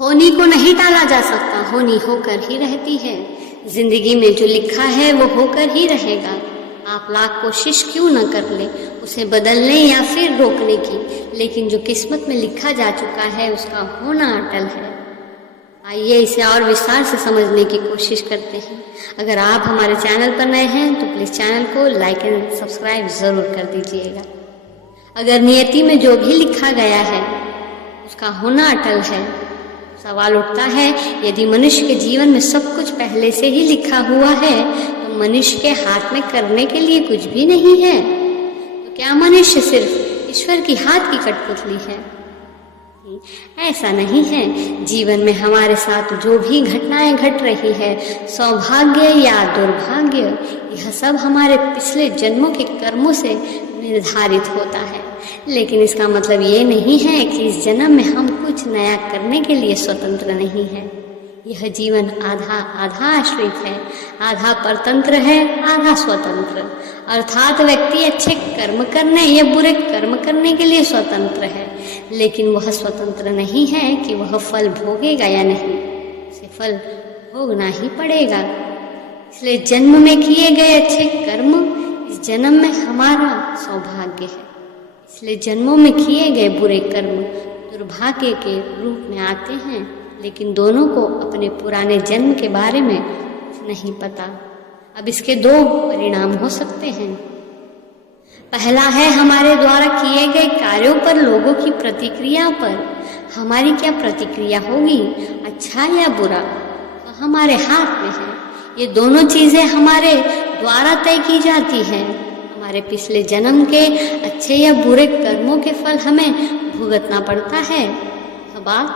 होनी को नहीं टाला जा सकता, होनी होकर ही रहती है। जिंदगी में जो लिखा है वो होकर ही रहेगा। आप लाख कोशिश क्यों न कर ले उसे बदलने या फिर रोकने की, लेकिन जो किस्मत में लिखा जा चुका है उसका होना अटल है। आइए इसे और विस्तार से समझने की कोशिश करते हैं। अगर आप हमारे चैनल पर नए हैं तो प्लीज़ चैनल को लाइक एंड सब्सक्राइब ज़रूर कर दीजिएगा। अगर नियति में जो भी लिखा गया है उसका होना अटल है, सवाल उठता है यदि मनुष्य के जीवन में सब कुछ पहले से ही लिखा हुआ है तो मनुष्य के हाथ में करने के लिए कुछ भी नहीं है, तो क्या मनुष्य सिर्फ ईश्वर की हाथ की कठपुतली है? ऐसा नहीं है। जीवन में हमारे साथ जो भी घटनाएं घट रही है, सौभाग्य या दुर्भाग्य, यह सब हमारे पिछले जन्मों के कर्मों से निर्धारित होता है। लेकिन इसका मतलब ये नहीं है कि इस जन्म में हम कुछ नया करने के लिए स्वतंत्र नहीं है। यह जीवन आधा आधा आश्रित है, आधा परतंत्र है, आधा स्वतंत्र। अर्थात व्यक्ति अच्छे कर्म करने या बुरे कर्म करने के लिए स्वतंत्र है, लेकिन वह स्वतंत्र नहीं है कि वह फल भोगेगा या नहीं। उसे फल भोगना ही पड़ेगा। इसलिए जन्म में किए गए अच्छे कर्म इस जन्म में हमारा सौभाग्य है। इसलिए जन्मों में किए गए बुरे कर्म दुर्भाग्य के रूप में आते हैं, लेकिन दोनों को अपने पुराने जन्म के बारे में कुछ नहीं पता। अब इसके दो परिणाम हो सकते हैं। पहला है हमारे द्वारा किए गए कार्यों पर लोगों की प्रतिक्रिया पर हमारी क्या प्रतिक्रिया होगी, अच्छा या बुरा, तो हमारे हाथ में है। ये दोनों चीज़ें हमारे द्वारा तय की जाती हैं। हमारे पिछले जन्म के अच्छे या बुरे कर्मों के फल हमें भुगतना पड़ता है। यह बात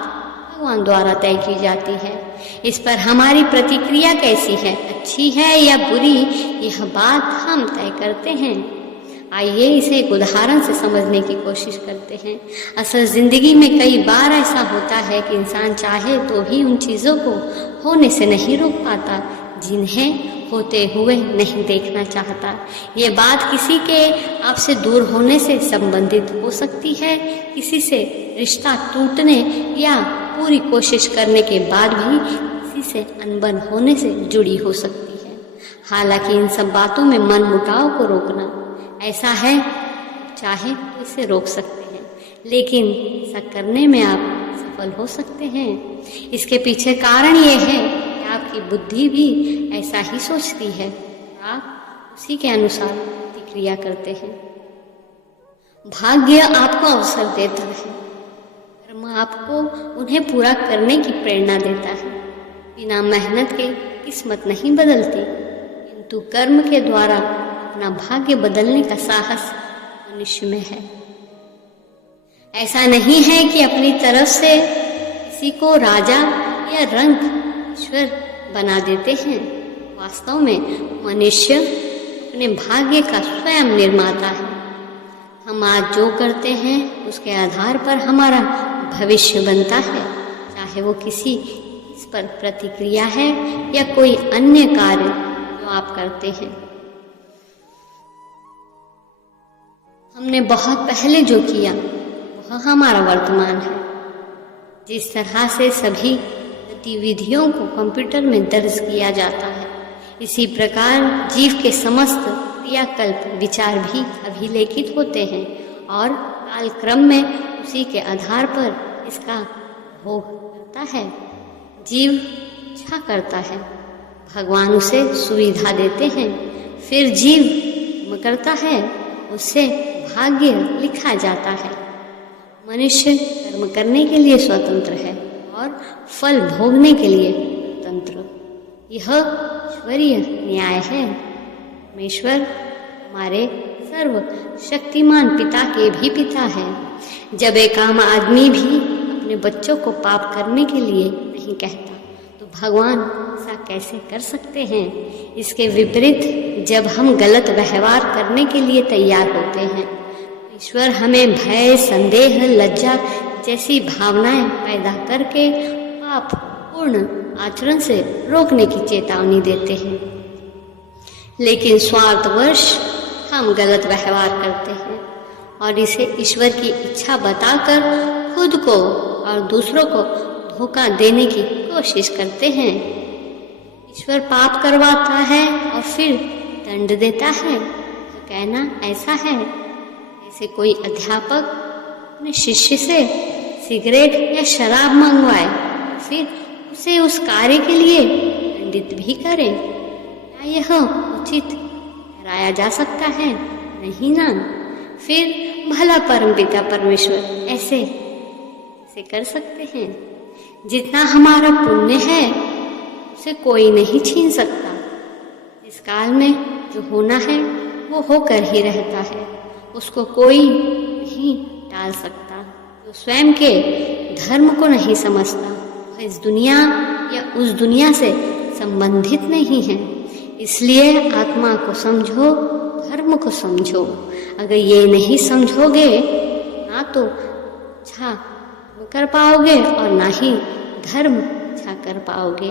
भगवान द्वारा तय की जाती है। इस पर हमारी प्रतिक्रिया कैसी है, अच्छी है या बुरी, यह बात हम तय करते हैं। आइए इसे एक उदाहरण से समझने की कोशिश करते हैं। असल जिंदगी में कई बार ऐसा होता है कि इंसान चाहे तो भी उन चीज़ों को होने से नहीं रोक पाता जिन्हें होते हुए नहीं देखना चाहता। ये बात किसी के आपसे दूर होने से संबंधित हो सकती है, किसी से रिश्ता टूटने या पूरी कोशिश करने के बाद भी किसी से अनबन होने से जुड़ी हो सकती है। हालांकि इन सब बातों में मन मुटाव को रोकना ऐसा है, चाहे तो इसे रोक सकते हैं, लेकिन ऐसा करने में आप सफल हो सकते हैं। इसके पीछे कारण ये है कि आपकी बुद्धि भी ऐसा ही सोचती है, आप उसी के अनुसार प्रतिक्रिया करते हैं। भाग्य आपको अवसर देता है, कर्म आपको उन्हें पूरा करने की प्रेरणा देता है। बिना मेहनत के किस्मत नहीं बदलती, किंतु कर्म के द्वारा अपना भाग्य बदलने का साहस मनुष्य में है। ऐसा नहीं है कि अपनी तरफ से किसी को राजा या रंक ईश्वर बना देते हैं। वास्तव में मनुष्य अपने भाग्य का स्वयं निर्माता है। हम आज जो करते हैं उसके आधार पर हमारा भविष्य बनता है, चाहे वो किसी इस पर प्रतिक्रिया है या कोई अन्य कार्य जो आप करते हैं। हमने बहुत पहले जो किया वह हमारा वर्तमान है। जिस तरह से सभी गतिविधियों को कंप्यूटर में दर्ज किया जाता है, इसी प्रकार जीव के समस्त क्रियाकल्प विचार भी अभिलेखित होते हैं और कालक्रम में उसी के आधार पर इसका भोग करता है। जीव इच्छा करता है, भगवान उसे सुविधा देते हैं, फिर जीव कर्म करता है, उससे भाग्य लिखा जाता है। मनुष्य कर्म करने के लिए स्वतंत्र है और फल भोगने के लिए स्वतंत्र। यह ईश्वरीय न्याय है। परमेश्वर हमारे सर्व शक्तिमान पिता के भी पिता है। जब एक आम आदमी भी अपने बच्चों को पाप करने के लिए नहीं कहता तो भगवान ऐसा कैसे कर सकते हैं? इसके विपरीत जब हम गलत व्यवहार करने के लिए तैयार होते हैं, ईश्वर हमें भय, संदेह, लज्जा जैसी भावनाएं पैदा करके पाप पूर्ण आचरण से रोकने की चेतावनी देते हैं। लेकिन स्वार्थवश हम गलत व्यवहार करते हैं और इसे ईश्वर की इच्छा बताकर खुद को और दूसरों को धोखा देने की कोशिश करते हैं। ईश्वर पाप करवाता है और फिर दंड देता है, तो कहना ऐसा है। ऐसे कोई अध्यापक अपने शिष्य से सिगरेट या शराब मंगवाए, फिर उसे उस कार्य के लिए दंडित भी करे, क्या यह उचित ठहराया जा सकता है? नहीं ना। फिर भला परमपिता परमेश्वर ऐसे कर सकते हैं? जितना हमारा पुण्य है उसे कोई नहीं छीन सकता। इस काल में जो होना है वो होकर ही रहता है, उसको कोई नहीं टाल सकता। जो स्वयं के धर्म को नहीं समझता वह इस दुनिया या उस दुनिया से संबंधित नहीं है। इसलिए आत्मा को समझो, धर्म को समझो। अगर ये नहीं समझोगे ना तो अच्छा कर पाओगे और ना ही धर्म अच्छा कर पाओगे।